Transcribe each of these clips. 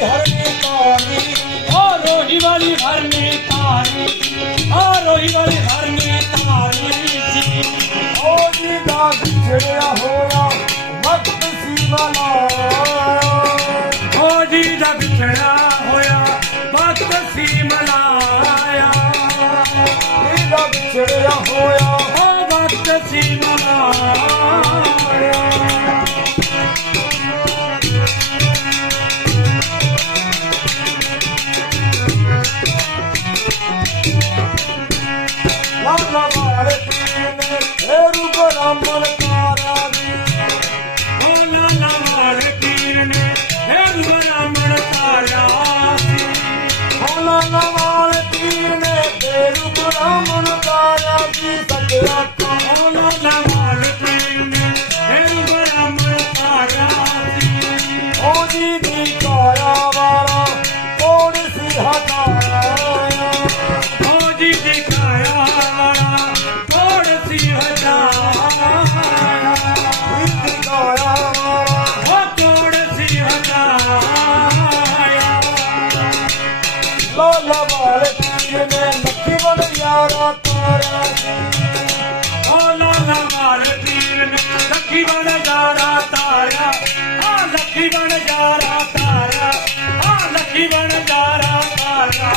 हरनी तारी, ओ रोही वाली हरनी तारी, ओ रोही वाली हरनी तारी सी। ओ जी दा बिछड़िया होया वक्त सी मलाया, ओ जी दा बिछड़ा होया वक्त सी मलाया, जी दा बिछड़िया होया ओ वक्त सी मलाया। लाला वाले पीर ने फेरू ब्राह्मण तारा दी, ओ लाला वाले पीर ने फेरू ब्राह्मण तारा सी। ओ लाला वाले पीर ने फेरू ब्राह्मण तारा दी। सजया ओ लाला वाले पीर ने फेरू ब्राह्मण तारा सी। ओ जी दी काया वाला कोण सी हटाया, ओ जी दिखाया वाला थोड़ सी हटाया, दी काया वाला ओ थोड़ सी हटाया। लाला वाले पीर ने नक्की बन यारा तारा दी। ओ लाला वाले पीर ने लखी बन जारा तारा, आ लखी बन जारा तारा, आ लखी बन जारा तारा।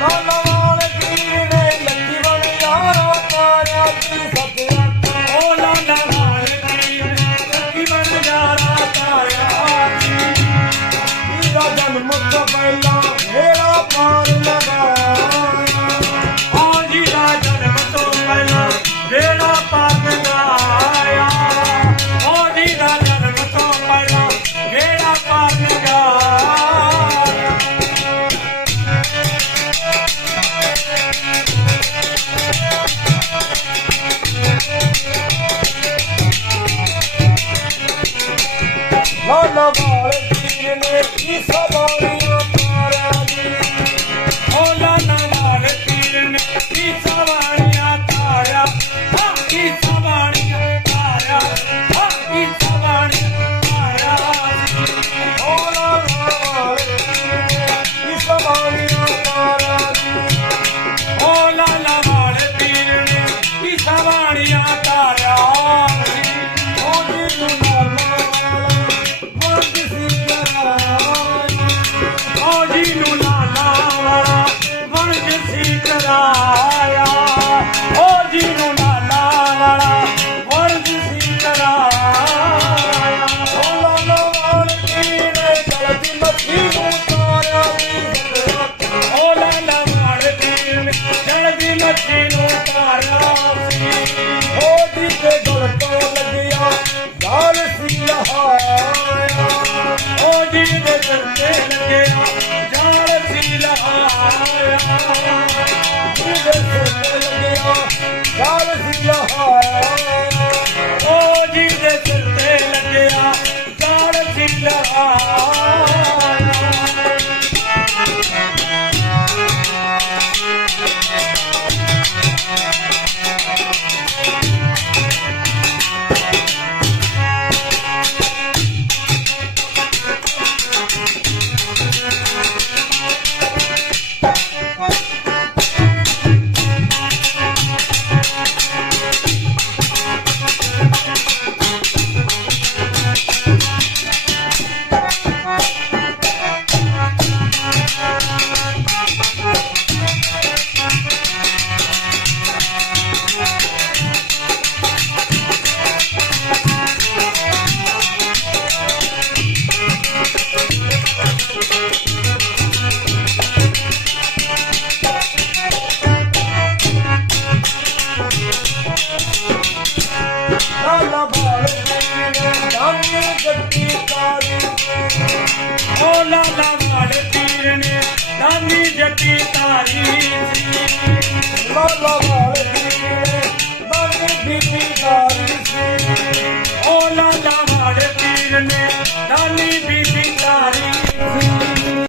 लाला वाले पीर ने नक्की बन यारा तारा दी। सजया ओ लाला वाले पीर ने लखी बन जारा तारा। दा जन्म तो पहला मेरा पार लगाया, ओ जी दा जन्म तो पहला बेड़ा पार लगाया, ओ जी दा जन्म तो पहला बेड़ा पार लगाया। लाला वाले पीर ने की सवारियां तारा दी। ओ लाला वाले पीर ने की सवारियां तारा, हाँ की सवारियां तारा, हाँ की सवारियां तारा। ओ लाला वाले पीर ने की सवारियां तारा दी। ओ लाला वाले पीर ने की सवारियां तारा। ओ जी नू लाला वाला वंद सी कराया, ओ जी नू लाला वाला वंज सी कराया, ओ जी नू लाला वाला वंज सी कराया। ओ लाला वाले पीर ने जलती मच्छी नू तारा दी। ओ लाला वाले पीर ने जलदी मच्छी नू तारा सी। ओ जी ते गल तो लगिया जाल सी लहाया, ओ जी दे सिर ते लगया जाल सी लहाया, जी दे सिर ते लगिया जाल सी लहाया। ओ जी दे सिर ते लगया जाल सी लहाया। लाला वाले पीर ने दानी जट्टी तारी दी। ओ लाला वाले पीर ने दानी जटी तारी सी। लाला